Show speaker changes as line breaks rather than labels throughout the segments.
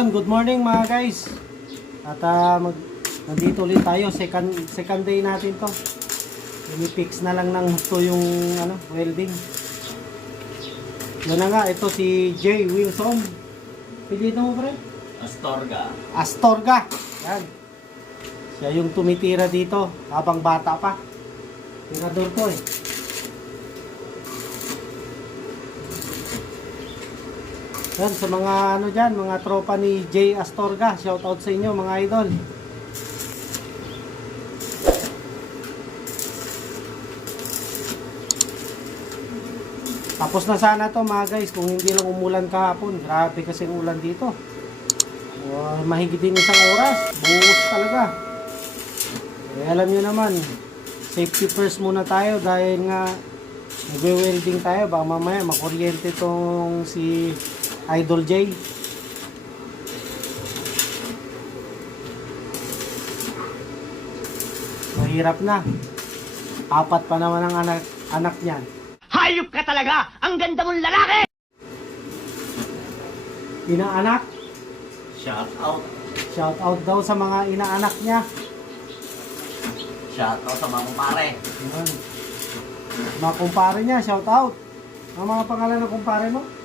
Yun, good morning mga guys. At ah, mag nandito ulit tayo, second second day natin 'to. Ini-fix na lang ng gusto yung ano, welding. Yun na nga, ito si Jay Wilson. Pilito mo pre?
Astorga.
Astorga. Yan. Siya yung tumitira dito habang bata pa. Tirador to eh. Yan, sa mga ano dyan, mga tropa ni Jay Astorga. Shout out sa inyo mga idol. Tapos na sana to mga guys kung hindi lang umulan kahapon. Grabe kasi ulan dito. Uh, mahigit din isang oras. Buhos talaga. Eh, alam nyo naman, safety first muna tayo dahil nga nagwe-welding tayo. Baka mamaya makuryente tong si Idol J. Mahirap na. Apat pa naman ang anak, anak niyan.
Hayop ka talaga! Ang ganda mong lalaki!
Inaanak.
Shout out.
Shout out daw sa mga inaanak niya.
Shout out sa mga kumpare.
Yan. Mga kumpare niya, shout out. Ang mga pangalan ng kumpare mo?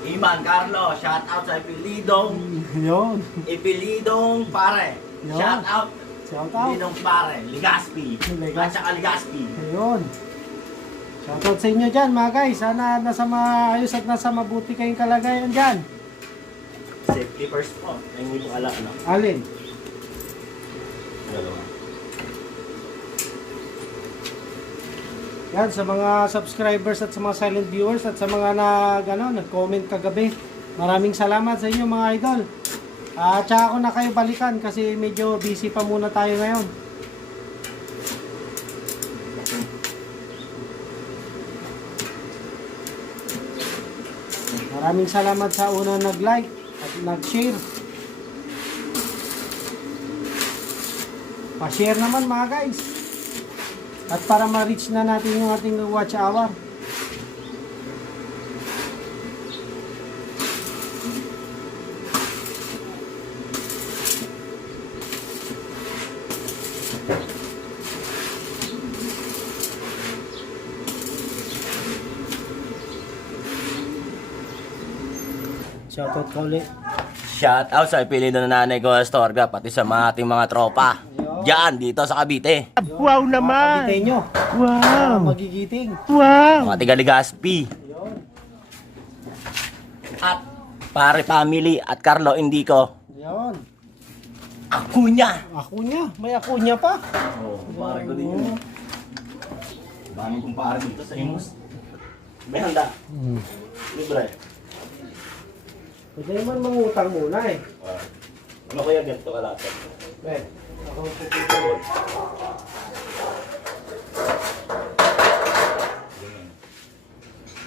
Iman Carlo, shout out sa Ipilidong,
Yun.
Ipilidong pare.
Yo.
Shout out
Shout out.
Ipilidong pare, Ligaspi.
Ligaspi.
At saka Ligaspi.
Ayun. Shout out sa inyo dyan mga guys. Sana nasa maayos at nasa mabuti kayong kalagayan dyan.
Safety first po. Ay, hindi ko alam ano.
Alin?
Dalawa.
Yan, sa mga subscribers at sa mga silent viewers at sa mga nag, ano, nag-comment kagabi. Maraming salamat sa inyo mga idol. At tsaka ako na kayo balikan kasi medyo busy pa muna tayo ngayon. Maraming salamat sa unang nag-like at nag-share. Pa-share naman mga guys. At para ma-reach na natin yung ating watch hour. Shoutout ka ulit.
Shout out sa Ipilido na nanay ko, Astorga, pati sa mga ating mga tropa. Diyan, dito sa Cavite.
Wow naman!
Kapitay nyo.
Wow!
Magigiting.
Wow!
Mga tiga. At pare family at Carlo Indico.
Yun.
Ako niya.
Ako niya. May ako niya pa.
Oo, oh, pare ko din yun. Daming kumpare dito sa Imus. May handa.
Hmm.
Libre.
Pwede naman mangutang muna eh.
Ano kaya ganito?
Ben, ako ang tututulog.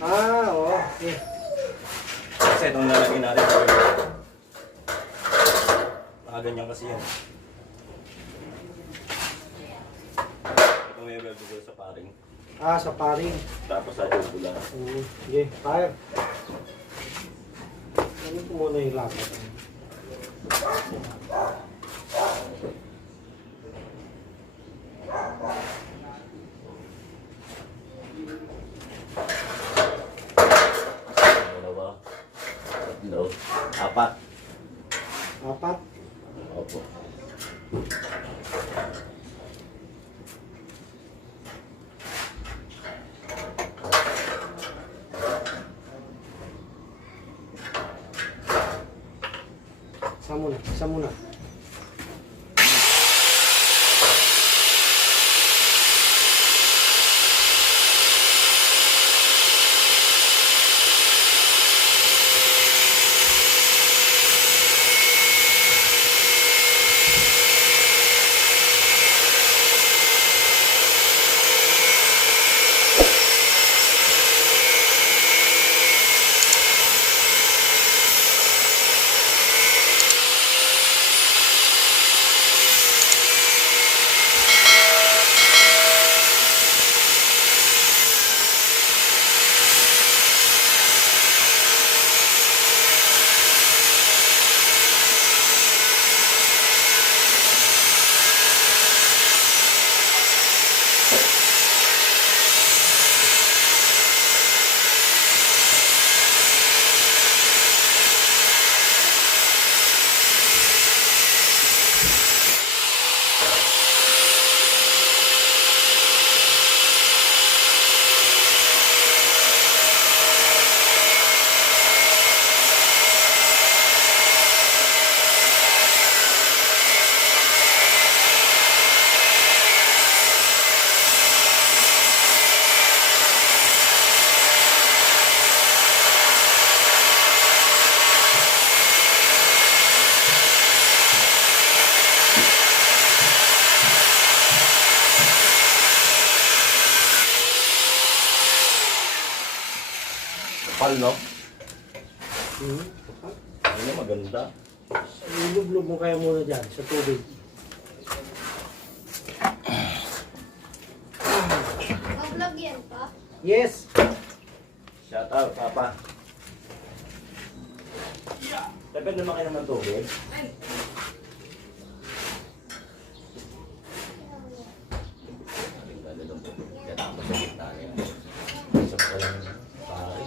Ah, oo. Okay.
Kasi itong lalagay natin. Mga ganyan kasi yan. Ito may web ko sa paring.
Ah, sa paring.
Tapos sa yung pula.
Mm, Sige, fire. Ano ko muna yung laptop?
Dalawa. Tatlo. Apat.
Apat.
Opo.
Isa muna, isa muna. Hmm.
Ano, maganda.
Ilublob mo kaya muna dyan sa tubig.
Mag-vlog yan pa?
Yes!
Shout out, Papa. Dapat naman kayo naman tubig. Katapos sa gitna niya. Isa pa lang pare.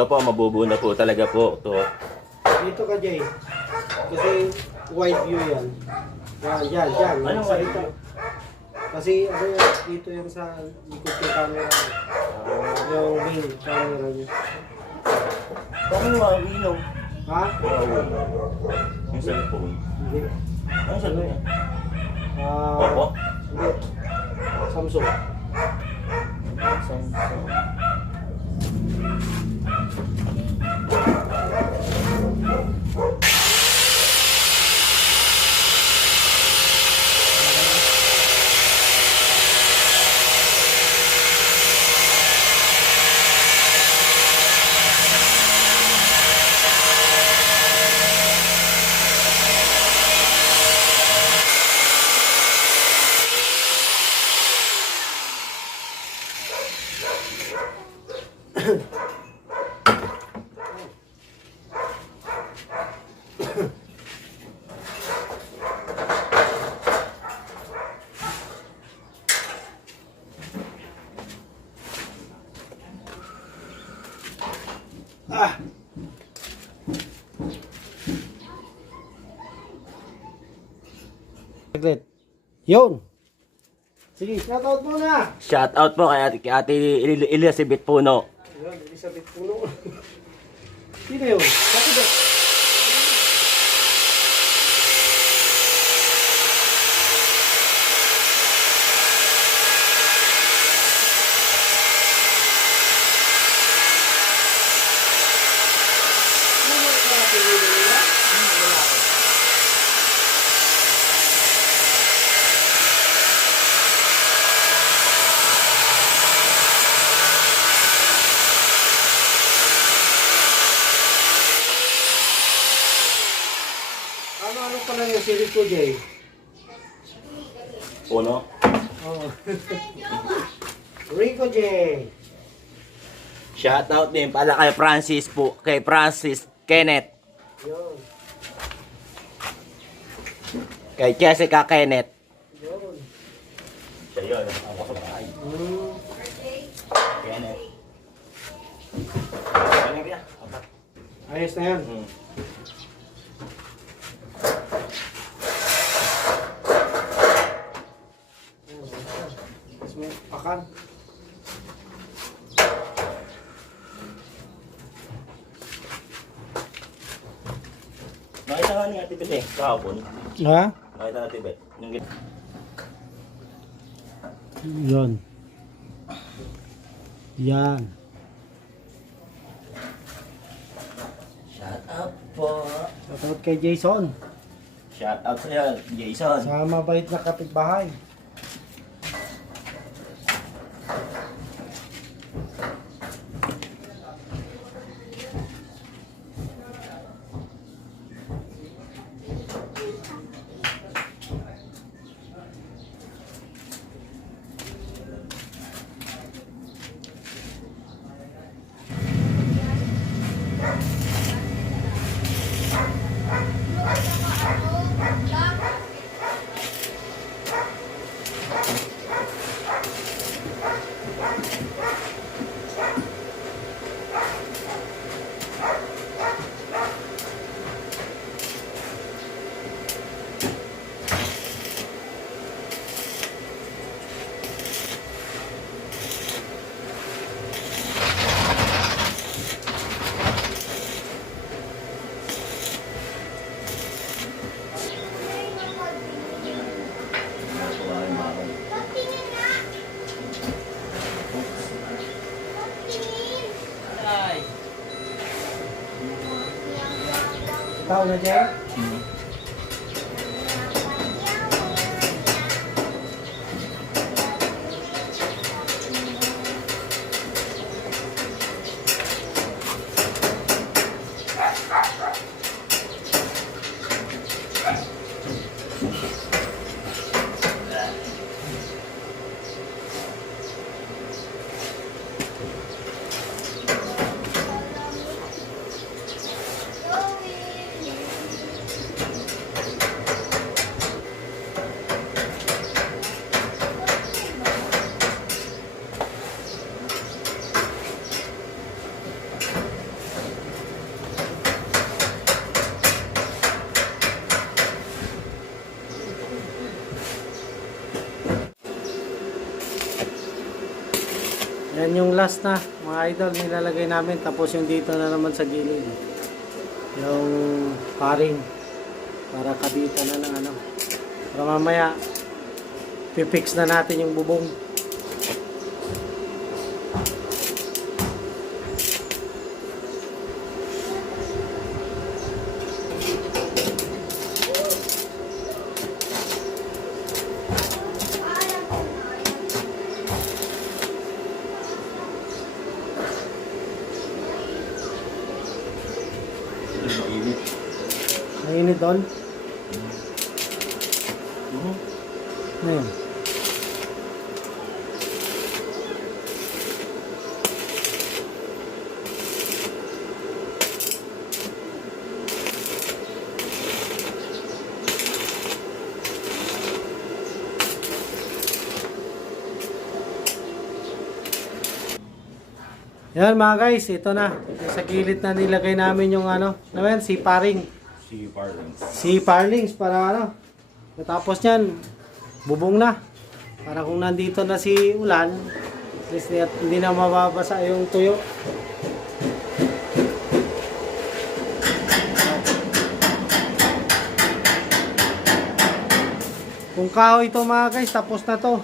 Ito po, mabubuo na po talaga po. Ito.
Dito ka, Jay. Kasi wide view yan. Yan, yan, yan.
Anong wide
ito.
view?
Kasi ano yan, dito yan sa likod ng camera. Yung main camera niya.
Bakit yung mga ilaw?
Ha?
Yung cellphone.
Hindi.
Ano cellphone niya?
Ah,
Opo?
Hindi. Samsung.
Samsung.
Ah! Saglit. Yun! Sige, shoutout muna!
Shout out po kay ate, kay ate Elizabeth Puno.
Yun, Elizabeth Puno. Sino yun? Bakit Ano-ano pala yung series ko, Jay?
Puno?
Oh. Rico J.
Shout out din pala kay Francis po, kay Francis Kenneth,
Yun.
kay Jessica Kenneth.
Yun.
Siya yun, ako sa bahay.
Hmm.
Kenneth.
Ayos na yan.
Hmm.
Tapos pakan.
Nakita nga ni Ate Beth eh, kahapon.
Ha?
Nakita na Ate Beth. Yung
Yun. Yan.
Shout out po.
Shoutout kay Jason.
Shout out sa'yo, Jason.
Sa mabait na kapitbahay. holiday. Yan yung last na mga idol nilalagay namin tapos yung dito na naman sa gilid. Yung paring para kabitan na ng ano. Para mamaya pipix na natin yung bubong. Mainit doon. Ngayon. Yan mga guys, ito na. Sa gilid na nilagay namin yung ano, ano yan, si paring.
Si Parlance.
Si Parlings para ano. Tapos niyan, bubong na. Para kung nandito na si Ulan, at hindi na mababasa yung tuyo. Kung kahoy ito mga guys, tapos na to.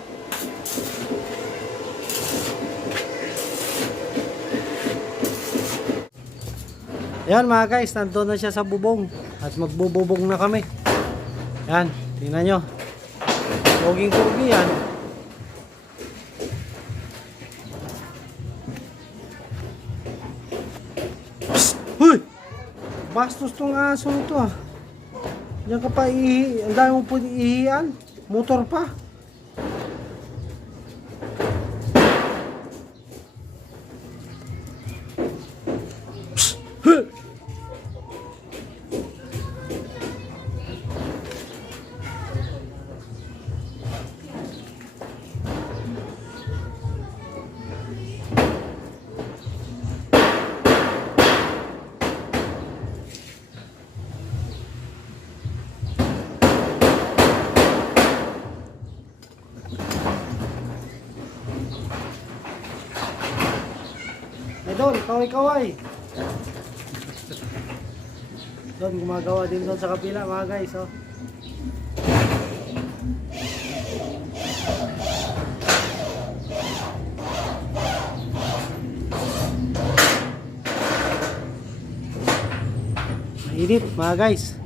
Yan mga guys, nandun na siya sa bubong. At magbububong na kami. Yan, tingnan nyo. Poging-pogi yan. Psst! Huy! Bastos tong aso to ah. Diyan ka pa ihi. Ang dami mo po ihian. Motor pa. Eh doon, kaway-kaway. Doon, gumagawa din doon sa kapila mga guys. Oh. Mainit mga guys.